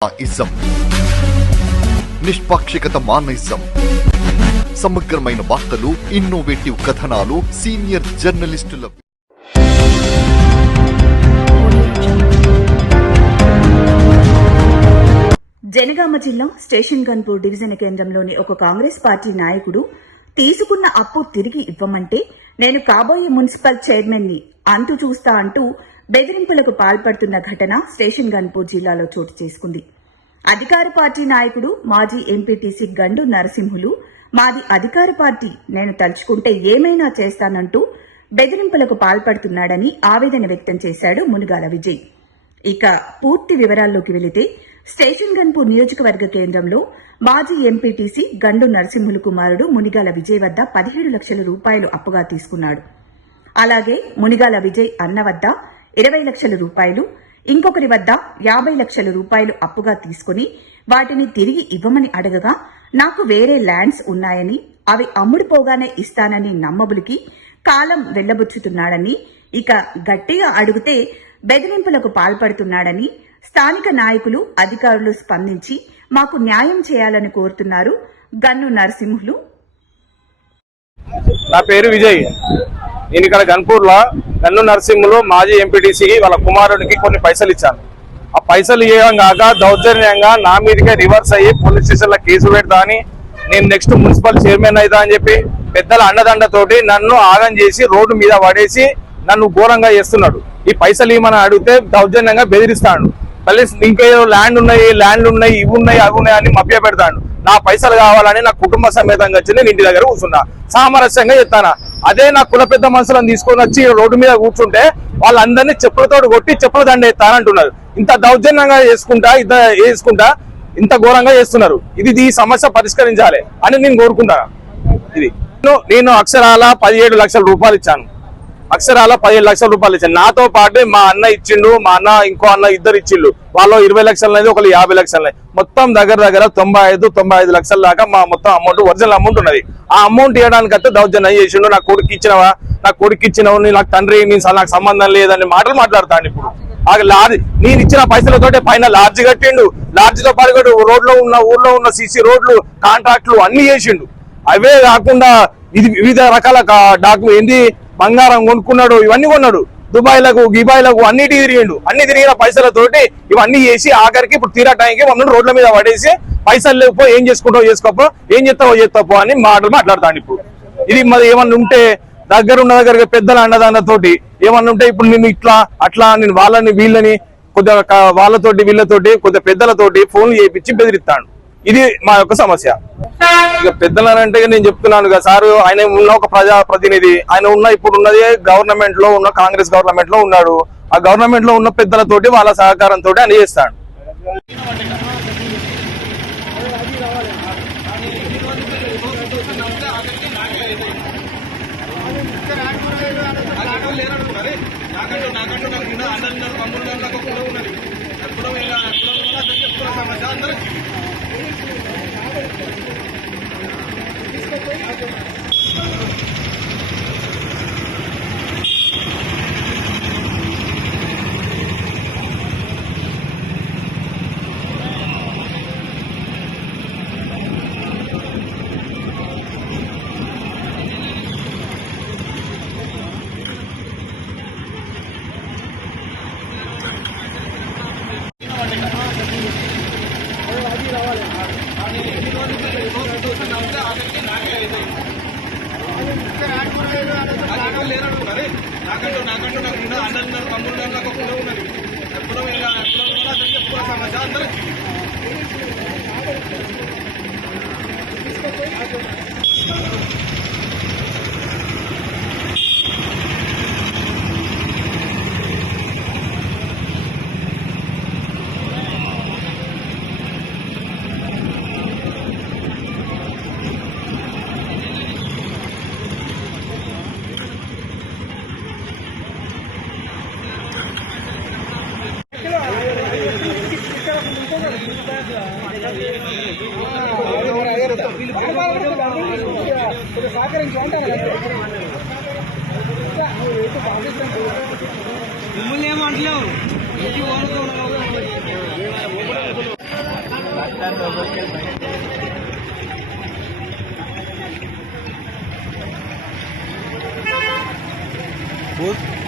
Ism నిష్పాక్షికత మానయిజం సమగ్రమైన వార్తలు, innovative కథనాలు, సీనియర్ జర్నలిస్టుల జనగామ జిల్లా స్టేషన్ గన్పూర్ డివిజన్ కేంద్రంలోని ఒక కాంగ్రెస్ పార్టీ నాయకుడు తీసుకున్న అప్పు తిరిగి ఇవ్వమంటే నేను కాబోయే మున్సిపల్ చైర్మన్ ని అంతు చూస్తా అంటూ బెదిరింపులకు పాల్పడుతున్న ఘటన స్టేషన్ గన్పూర్ జిల్లాలో చోటు చేసుకుంది. అధికార పార్టీ నాయకుడు మాజీ ఎంపీటీసీ గండు నరసింహులు మాది అధికార పార్టీ, నేను తలుచుకుంటే ఏమైనా చేస్తానంటూ బెదిరింపులకు పాల్పడుతున్నాడని ఆవేదన వ్యక్తం చేశాడు మునిగాల విజయ్. ఇక పూర్తి వివరాల్లోకి వెళితే స్టేషన్ గన్పూర్ నియోజకవర్గ కేంద్రంలో మాజీ ఎంపీటీసీ గండు నరసింహులు కుమారుడు మునిగాల విజయ్ వద్ద 17 లక్షల రూపాయలు అప్పుగా తీసుకున్నాడు. అలాగే మునిగాల విజయ్ అన్న వద్ద 20 లక్షల రూపాయలు, ఇంకొకరి వద్ద 50 లక్షల రూపాయలు అప్పుగా తీసుకుని వాటిని తిరిగి ఇవ్వమని అడగగా నాకు వేరే ల్యాండ్స్ ఉన్నాయని అవి అమ్ముడుపోగానే ఇస్తానని నమ్మబులికి కాలం వెళ్లబుచ్చుతున్నాడని, ఇక గట్టిగా అడిగితే బెదిరింపులకు పాల్పడుతున్నాడని స్థానిక నాయకులు, అధికారులు స్పందించి మాకు న్యాయం చేయాలని కోరుతున్నారు గన్ను నరసింహులు. నా పేరు విజయ్. నేను ఇక్కడ గన్పూర్ లో గన్ను నరసింహులు మాజీ ఎంపీటీసీకి వాళ్ళ కుమారుడికి కొన్ని పైసలు ఇచ్చాను. ఆ పైసలు ఇవ్వడం కాక దౌర్జన్యంగా నా మీదకే రివర్స్ అయ్యి పోలీస్ స్టేషన్ లో కేసు పెడతా అని, నేను నెక్స్ట్ మున్సిపల్ చైర్మన్ అవుతా అని చెప్పి పెద్దల అండదండతోటి నన్ను ఆగం చేసి రోడ్డు మీద పడేసి నన్ను ఘోరంగా చేస్తున్నాడు. ఈ పైసలు ఇవ్వమని అడిగితే దౌర్జన్యంగా బెదిరిస్తాడు. మళ్ళీ ఇంకేదో ల్యాండ్లు ఉన్నాయి, ఇవి ఉన్నాయి, అవి ఉన్నాయి అని మభ్య పెడతాడు. నా పైసలు కావాలని నా కుటుంబ సమేతంగా వచ్చి నేను ఇంటి దగ్గర కూర్చున్నా, సామరస్యంగా చెప్తాను. అదే నా కుల పెద్ద మనుషులను తీసుకొని వచ్చి రోడ్డు మీద కూర్చుంటే వాళ్ళందరినీ చెప్పులతో కొట్టి చెప్పుల దండ ఎత్తానంటున్నారు. ఇంత దౌర్జన్యంగా చేసుకుంటా ఇంత ఘోరంగా చేస్తున్నారు. ఈ సమస్య పరిష్కరించాలి అని నేను కోరుకుంటాను. నేను అక్షరాల 17 లక్షల రూపాయలు ఇచ్చాను. నాతో పాటు మా అన్న ఇచ్చిండు, మా అన్న ఇంకో అన్న ఇద్దరు ఇచ్చిండు. వాళ్ళు 20 లక్షలు, ఒకళ్ళు 50 లక్షలు, మొత్తం దగ్గర 95 లక్షల దాకా మా మొత్తం అమౌంట్, ఒరిజినల్ అమౌంట్ ఉన్నది. ఆ అమౌంట్ ఇవ్వడానికి అయితే దౌర్జన్యం చేసిండు. నా కొడుకు ఇచ్చినవు, నాకు తండ్రి నాకు సంబంధం లేదని మాటలు మాట్లాడతాను. ఇప్పుడు నేను ఇచ్చిన పైసలతోటే పైన లాడ్జి కట్టిండు. లాడ్జితో పాటు ఊర్లో ఉన్న సీసీ రోడ్లు, కాంట్రాక్ట్లు అన్ని చేసిండు. అవే కాకుండా ఇది వివిధ రకాల ఏంటి బంగారం కొనుక్కున్నాడు, ఇవన్నీ కొన్నాడు. దుబాయ్లకు గిబాయ్లకు అన్నిటికి తిరిగిండు. అన్ని తిరిగిన పైసలతోటి ఇవన్నీ చేసి ఆఖరికి ఇప్పుడు తీరా టైంకి మమ్మల్ని రోడ్ల మీద పడేసి పైసలు లేకపో ఏం చేసుకుంటావు చేసుకోపో, ఏం చేస్తావో అని మాట్లాడతాను. ఇప్పుడు ఇది మరి ఏమన్నా ఉంటే దగ్గర పెద్దల అన్నదాన్నతోటి ఏమన్నా ఉంటే ఇప్పుడు నేను అట్లా నేను వీళ్ళని కొద్దిగా వీళ్ళతోటి కొద్దిగా పెద్దలతోటి ఫోన్లు చేయించి బెదిరిస్తాను. ఇది మా యొక్క సమస్య. ఇక పెద్దలనంటే నేను చెప్తున్నాను కదా సార్, ఆయన ఉన్న ఒక ప్రజాప్రతినిధి, ఆయన ఇప్పుడు ఉన్నది గవర్నమెంట్ లో ఉన్న కాంగ్రెస్ గవర్నమెంట్ లో ఉన్నాడు. ఆ గవర్నమెంట్ లో ఉన్న పెద్దలతోటి వాళ్ళ సహకారంతో ఆయన చేస్తాడు. మిమ్మల్ని ఏమంటలేవు Good.